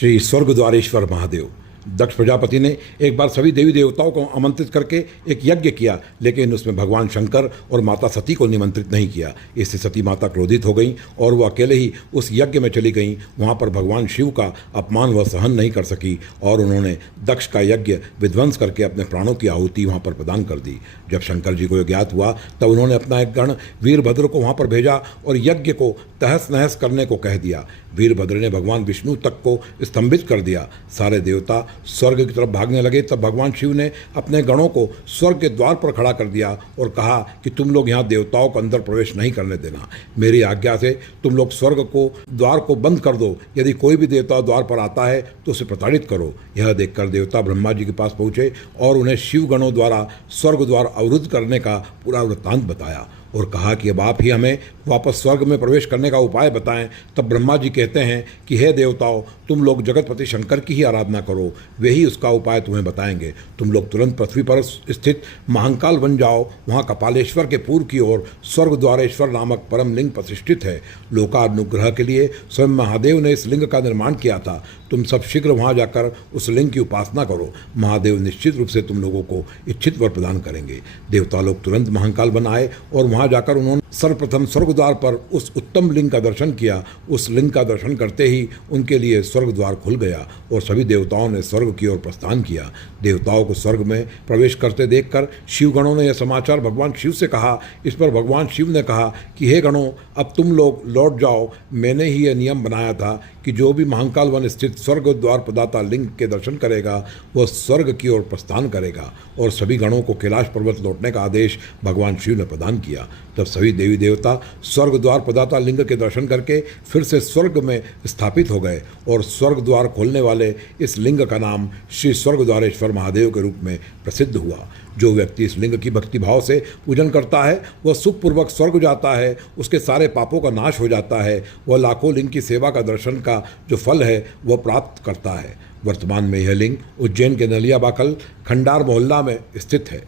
श्री स्वर्गद्वारेश्वर महादेव। दक्ष प्रजापति ने एक बार सभी देवी देवताओं को आमंत्रित करके एक यज्ञ किया, लेकिन उसमें भगवान शंकर और माता सती को निमंत्रित नहीं किया। इससे सती माता क्रोधित हो गईं और वो अकेले ही उस यज्ञ में चली गईं। वहाँ पर भगवान शिव का अपमान वह सहन नहीं कर सकी और उन्होंने दक्ष का यज्ञ विध्वंस करके अपने प्राणों की आहुति वहाँ पर प्रदान कर दी। जब शंकर जी को यह ज्ञात हुआ तब उन्होंने अपना एक गण वीरभद्र को वहाँ पर भेजा और यज्ञ को तहस नहस करने को कह दिया। वीरभद्र ने भगवान विष्णु तक को स्तंभित कर दिया। सारे देवता स्वर्ग की तरफ भागने लगे। तब भगवान शिव ने अपने गणों को स्वर्ग के द्वार पर खड़ा कर दिया और कहा कि तुम लोग यहाँ देवताओं को अंदर प्रवेश नहीं करने देना। मेरी आज्ञा से तुम लोग स्वर्ग को द्वार को बंद कर दो। यदि कोई भी देवता द्वार पर आता है तो उसे प्रताड़ित करो। यह देखकर देवता ब्रह्मा जी के पास पहुँचे और उन्हें शिव गणों द्वारा स्वर्ग द्वार अवरुद्ध करने का पूरा वृत्तांत बताया और कहा कि अब आप ही हमें वापस स्वर्ग में प्रवेश करने का उपाय बताएं। तब ब्रह्मा जी कहते हैं कि हे देवताओं, तुम लोग जगतपति शंकर की ही आराधना करो, वे ही उसका उपाय तुम्हें बताएंगे। तुम लोग तुरंत पृथ्वी पर स्थित महाकाल बन जाओ। वहाँ कपालेश्वर के पूर्व की ओर स्वर्गद्वारेश्वर नामक परम लिंग प्रतिष्ठित है। लोकानुग्रह के लिए स्वयं महादेव ने इस लिंग का निर्माण किया था। तुम सब शीघ्र वहाँ जाकर उस लिंग की उपासना करो। महादेव निश्चित रूप से तुम लोगों को इच्छित वर प्रदान करेंगे। देवता लोग तुरंत महाकाल बन आए और वहाँ जाकर उन्होंने सर्वप्रथम स्वर्गद्वार पर उस उत्तम लिंग का दर्शन किया। उस लिंग का दर्शन करते ही उनके लिए स्वर्गद्वार खुल गया और सभी देवताओं ने स्वर्ग की ओर प्रस्थान किया। देवताओं को स्वर्ग में प्रवेश करते देखकर शिवगणों ने यह समाचार भगवान शिव से कहा। इस पर भगवान शिव ने कहा कि हे गणों, अब तुम लोग लौट जाओ। मैंने ही यह नियम बनाया था कि जो भी महाकाल वन स्थित स्वर्ग द्वार प्रदाता लिंग के दर्शन करेगा वह स्वर्ग की ओर प्रस्थान करेगा। और सभी गणों को कैलाश पर्वत लौटने का आदेश भगवान शिव ने प्रदान किया। तब सभी देवी देवता स्वर्ग द्वार प्रदाता लिंग के दर्शन करके फिर से स्वर्ग में स्थापित हो गए और स्वर्ग द्वार खोलने वाले इस लिंग का नाम श्री स्वर्गद्वारेश्वर महादेव के रूप में प्रसिद्ध हुआ। जो व्यक्ति इस लिंग की भक्ति भाव से पूजन करता है वह सुखपूर्वक स्वर्ग जाता है, उसके सारे पापों का नाश हो जाता है। वह लाखों लिंग की सेवा का दर्शन का जो फल है वह प्राप्त करता है। वर्तमान में यह लिंग उज्जैन के नलियाबाकल खंडार मोहल्ला में स्थित है।